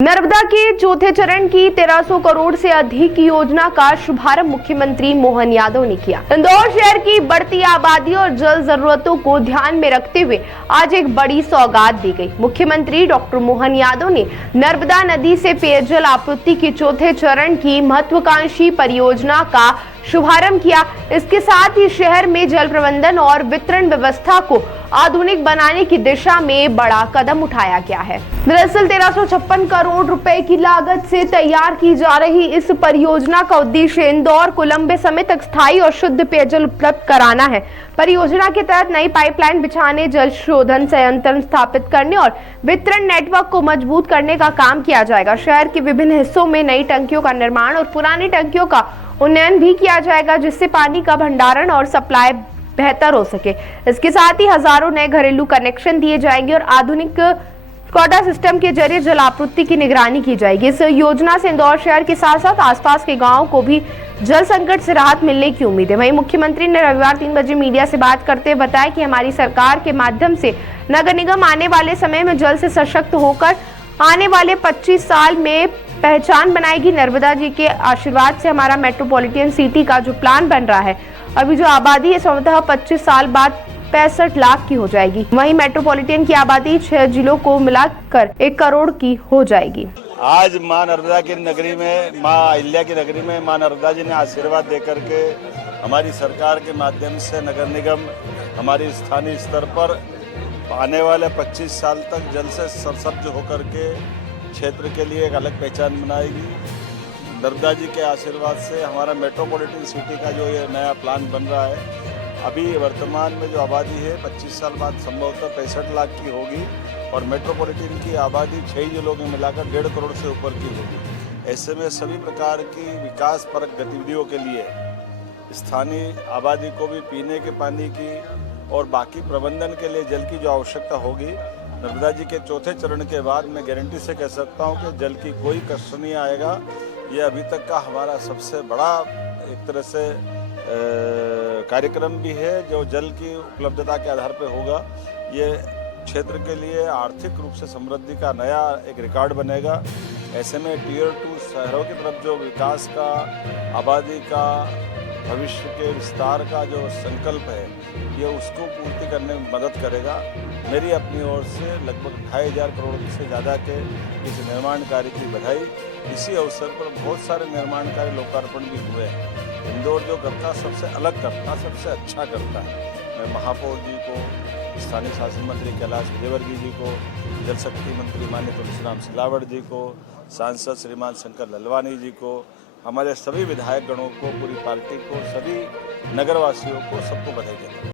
नर्मदा के चौथे चरण की 1300 करोड़ से अधिक की योजना का शुभारंभ मुख्यमंत्री मोहन यादव ने किया। इंदौर शहर की बढ़ती आबादी और जल जरूरतों को ध्यान में रखते हुए आज एक बड़ी सौगात दी गई। मुख्यमंत्री डॉक्टर मोहन यादव ने नर्मदा नदी से पेयजल आपूर्ति की चौथे चरण की महत्वाकांक्षी परियोजना का शुभारंभ किया। इसके साथ ही शहर में जल प्रबंधन और वितरण व्यवस्था को आधुनिक बनाने की दिशा में बड़ा कदम उठाया गया है। दरअसल 1356 करोड़ रुपए की लागत से तैयार की जा रही इस परियोजना का उद्देश्य इंदौर को लंबे समय तक स्थायी और शुद्ध पेयजल उपलब्ध कराना है। परियोजना के तहत नई पाइपलाइन बिछाने, जल शोधन संयंत्र स्थापित करने और वितरण नेटवर्क को मजबूत करने का काम किया जाएगा। शहर के विभिन्न हिस्सों में नई टंकियों का निर्माण और पुरानी टंकियों का उन्नयन भी किया जाएगा, जिससे पानी का भंडारण और सप्लाई बेहतर हो सके। इसके साथ ही हजारों नए घरेलू कनेक्शन दिए जाएंगे और आधुनिक कोटा सिस्टम के जरिए जल आपूर्ति की निगरानी की जाएगी। इस योजना से इंदौर शहर के साथ साथ आसपास के गांवों को भी जल संकट से राहत मिलने की उम्मीद है। वहीं मुख्यमंत्री ने रविवार 3 बजे मीडिया से बात करते हुए बताया कि हमारी सरकार के माध्यम से नगर निगम आने वाले समय में जल से सशक्त होकर आने वाले 25 साल में पहचान बनाएगी। नर्मदा जी के आशीर्वाद से हमारा मेट्रोपॉलिटन सिटी का जो प्लान बन रहा है, अभी जो आबादी है स्वतः 25 साल बाद 65 लाख की हो जाएगी। वहीं मेट्रोपॉलिटन की आबादी 6 जिलों को मिलाकर 1 करोड़ की हो जाएगी। आज मां नर्मदा की नगरी में, मां अहिल्या की नगरी में मां नर्मदा जी ने आशीर्वाद देकर के हमारी सरकार के माध्यम से नगर निगम हमारी स्थानीय स्तर पर आने वाले 25 साल तक जल से सरसब्ज होकर के क्षेत्र के लिए एक अलग पहचान बनाएगी। नर्मदा जी के आशीर्वाद से हमारा मेट्रोपॉलिटन सिटी का जो ये नया प्लान बन रहा है, अभी वर्तमान में जो आबादी है 25 साल बाद संभवतः 65 लाख की होगी और मेट्रोपॉलिटन की आबादी 6 जिलों में मिलाकर 1.5 करोड़ से ऊपर की होगी। ऐसे में सभी प्रकार की विकास परक गतिविधियों के लिए स्थानीय आबादी को भी पीने के पानी की और बाकी प्रबंधन के लिए जल की जो आवश्यकता होगी, नर्मदा जी के चौथे चरण के बाद मैं गारंटी से कह सकता हूं कि जल की कोई कष्ट नहीं आएगा। ये अभी तक का हमारा सबसे बड़ा एक तरह से कार्यक्रम भी है जो जल की उपलब्धता के आधार पर होगा। ये क्षेत्र के लिए आर्थिक रूप से समृद्धि का नया एक रिकॉर्ड बनेगा। ऐसे में टियर 2 शहरों की तरफ जो विकास का, आबादी का, भविष्य के विस्तार का जो संकल्प है, ये उसको पूर्ति करने में मदद करेगा। मेरी अपनी ओर से लगभग 2500 करोड़ से ज़्यादा के इस निर्माण कार्य की बधाई। इसी अवसर पर बहुत सारे निर्माण कार्य लोकार्पण भी हुए हैं। इंदौर जो करता सबसे अलग करता, सबसे अच्छा करता है। मैं महापौर जी को, स्थानीय शासन मंत्री कैलाश विजयवर्गीय जी को, जल शक्ति मंत्री माननीय तुलसीराम सिलावट जी को, सांसद श्रीमान शंकर ललवानी जी को, हमारे सभी विधायक गणों को, पूरी पार्टी को, सभी नगरवासियों को, सबको बधाई देता हूं।